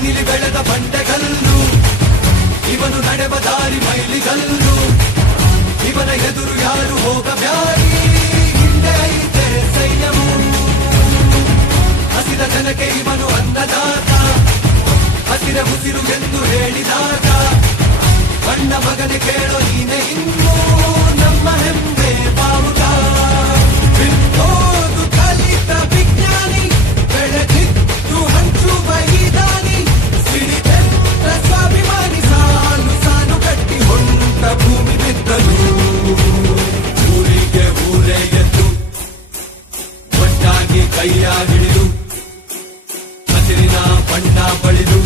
ನೀಲಿ ಬೆಳೆದ ಬಂಡೆಗಲ್ಲು. ಇವನು ನಡೆವ ದಾರಿ ಮೈಲಿಗಲ್ಲು. ಇವನ ಎದುರು ಯಾರು ಹೋಗ ಹಿಂದೆ ಐತೆ ಸೈನ್ಯವು. ಹಸಿದ ಜನಕ್ಕೆ ಇವನು ಅನ್ನದಾತ. ಹಸಿರ ಉಸಿರು ಎಂದು ಹೇಳಿದಾಗ ಬಣ್ಣ ಮಗನೆ ಕೇಳೋ ನೀನೆ ಕೈಯ ಹಿಡಿದು ಹಸಿರಿನ ಬಣ್ಣ ಬಳಿದು